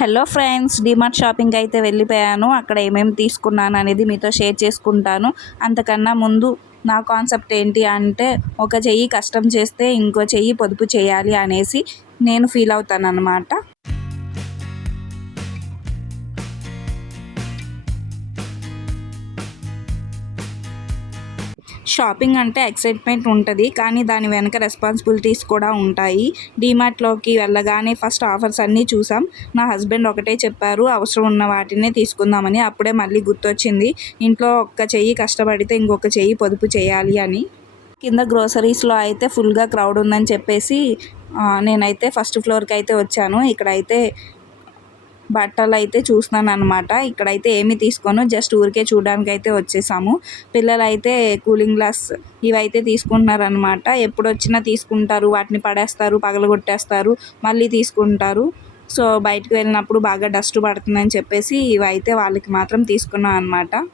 Hello friends, DMart shopping అయితే వెళ్ళిపోయాను. అక్కడ ఏమేమి తీసుకున్నాను అనేది మీతో షేర్ చేసుకుంటాను. అంతకన్నా ముందు నా కాన్సెప్ట్ ఏంటి అంటే, ఒక చెయ్యి కష్టం చేస్తే ఇంకో చెయ్యి పొదుపు చేయాలి అనేసి నేను ఫీల్ అవుతానన్నమాట. షాపింగ్ అంటే ఎక్సైట్మెంట్ ఉంటుంది, కానీ దాని వెనక రెస్పాన్సిబిలిటీస్ కూడా ఉంటాయి. డీమార్ట్లోకి వెళ్ళగానే ఫస్ట్ ఆఫర్స్ అన్నీ చూసాం. నా హస్బెండ్ ఒకటే చెప్పారు, అవసరం ఉన్న వాటినే తీసుకుందామని. అప్పుడే మళ్ళీ గుర్తొచ్చింది, ఇంట్లో ఒక్క చెయ్యి కష్టపడితే ఇంకొక చెయ్యి పొదుపు చేయాలి అని. కింద గ్రోసరీస్లో అయితే ఫుల్గా క్రౌడ్ ఉందని చెప్పేసి నేనైతే ఫస్ట్ ఫ్లోర్కి అయితే వచ్చాను. ఇక్కడైతే బట్టలు అయితే చూస్తున్నాను అనమాట. ఇక్కడైతే ఏమి తీసుకోను, జస్ట్ ఊరికే చూడడానికి అయితే వచ్చేసాము. పిల్లలైతే కూలింగ్ గ్లాస్ ఇవైతే తీసుకుంటున్నారనమాట. ఎప్పుడు వచ్చినా తీసుకుంటారు, వాటిని పడేస్తారు, పగలగొట్టేస్తారు, మళ్ళీ తీసుకుంటారు. సో బయటకు వెళ్ళినప్పుడు బాగా డస్ట్ పడుతుందని చెప్పేసి ఇవైతే వాళ్ళకి మాత్రం తీసుకున్నాం అనమాట.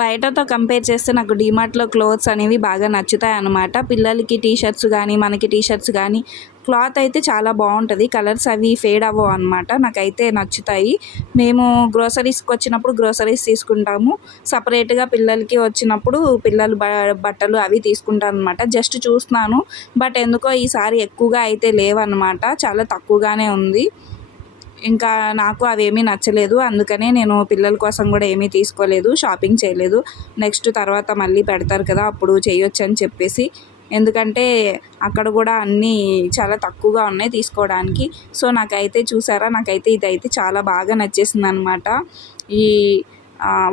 బయటతో కంపేర్ చేస్తే నాకు డీమార్ట్లో క్లోత్స్ అనేవి బాగా నచ్చుతాయి అన్నమాట. పిల్లలకి టీ షర్ట్స్ కానీ, మనకి టీ షర్ట్స్ కానీ, క్లాత్ అయితే చాలా బాగుంటుంది. కలర్స్ అవి ఫేడ్ అవ్వవు అనమాట. నాకైతే నచ్చుతాయి. మేము గ్రోసరీస్కి వచ్చినప్పుడు గ్రోసరీస్ తీసుకుంటాము. సపరేట్గా పిల్లలకి వచ్చినప్పుడు పిల్లలు బట్టలు అవి తీసుకుంటాను అనమాట. జస్ట్ చూస్తున్నాను, బట్ ఎందుకో ఈసారి ఎక్కువగా అయితే లేవన్నమాట. చాలా తక్కువగానే ఉంది. ఇంకా నాకు అవేమీ నచ్చలేదు, అందుకనే నేను పిల్లల కోసం కూడా ఏమీ తీసుకోలేదు, షాపింగ్ చేయలేదు. నెక్స్ట్ తర్వాత మళ్ళీ పెడతారు కదా, అప్పుడు చేయొచ్చు అని చెప్పేసి. ఎందుకంటే అక్కడ కూడా అన్నీ చాలా తక్కువగా ఉన్నాయి తీసుకోవడానికి. సో నాకైతే చూసారా, నాకైతే ఇదైతే చాలా బాగా నచ్చేసింది అనమాట. ఈ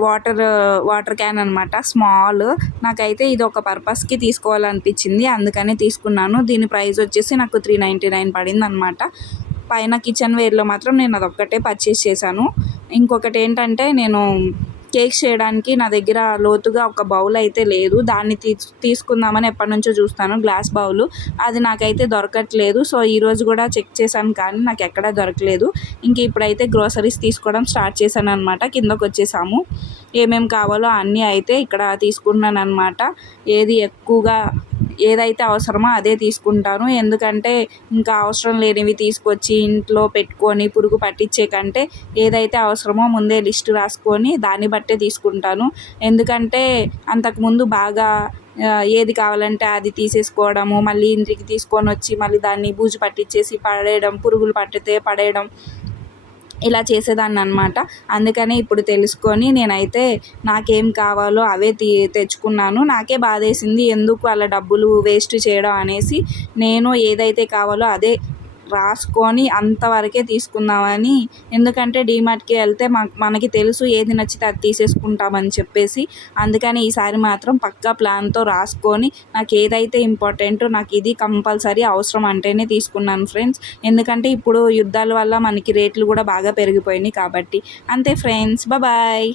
వాటర్ క్యాన్ అనమాట, స్మాల్. నాకైతే ఇది ఒక పర్పస్కి తీసుకోవాలనిపించింది, అందుకనే తీసుకున్నాను. దీని ప్రైస్ వచ్చేసి నాకు 399 పడింది అనమాట. పైన కిచెన్ వేర్లో మాత్రం నేను అదొక్కటే పర్చేస్ చేశాను. ఇంకొకటి ఏంటంటే, నేను కేక్స్ చేయడానికి నా దగ్గర లోతుగా ఒక బౌల్ అయితే లేదు. దాన్ని తీసుకుందామని ఎప్పటి నుంచో చూస్తాను, గ్లాస్ బౌలు. అది నాకైతే దొరకట్లేదు. సో ఈరోజు కూడా చెక్ చేశాను, కానీ నాకు ఎక్కడా దొరకలేదు. ఇంక ఇప్పుడైతే గ్రోసరీస్ తీసుకోవడం స్టార్ట్ చేశాను అనమాట. కిందకు వచ్చేసాము. ఏమేమి కావాలో అన్నీ అయితే ఇక్కడ తీసుకున్నాను అనమాట. ఏదైతే అవసరమో అదే తీసుకుంటాను. ఎందుకంటే ఇంకా అవసరం లేనివి తీసుకొచ్చి ఇంట్లో పెట్టుకొని పురుగు పట్టించే కంటే ఏదైతే అవసరమో ముందే లిస్ట్ రాసుకొని దాన్ని బట్టే తీసుకుంటాను. ఎందుకంటే అంతకుముందు బాగా ఏది కావాలంటే అది తీసేసుకోవడము, మళ్ళీ ఇంటికి తీసుకొని వచ్చి మళ్ళీ దాన్ని బూజు పట్టించేసి పడేయడం, పురుగులు పట్టితే పడేయడం, ఇలా చేసేదాన్ని అనమాట. అందుకనే ఇప్పుడు తెలుసుకొని నేనైతే నాకేం కావాలో అవే తెచ్చుకున్నాను. నాకే బాధేసింది, ఎందుకు అలా డబ్బులు వేస్ట్ చేయడం అనేసి. నేను ఏదైతే కావాలో అదే రాసుకొని అంతవరకే తీసుకుందామని. ఎందుకంటే డీమార్ట్కి వెళ్తే మనకి తెలుసు ఏది నచ్చితే అది తీసేసుకుంటామని చెప్పేసి. అందుకని ఈసారి మాత్రం పక్కా ప్లాన్తో రాసుకొని నాకు ఏదైతే ఇంపార్టెంటో, నాకు ఇది కంపల్సరీ అవసరం అంటేనే తీసుకున్నాను ఫ్రెండ్స్. ఎందుకంటే ఇప్పుడు యుద్ధాల వల్ల మనకి రేట్లు కూడా బాగా పెరిగిపోయినాయి కాబట్టి. అంతే ఫ్రెండ్స్, బాయ్.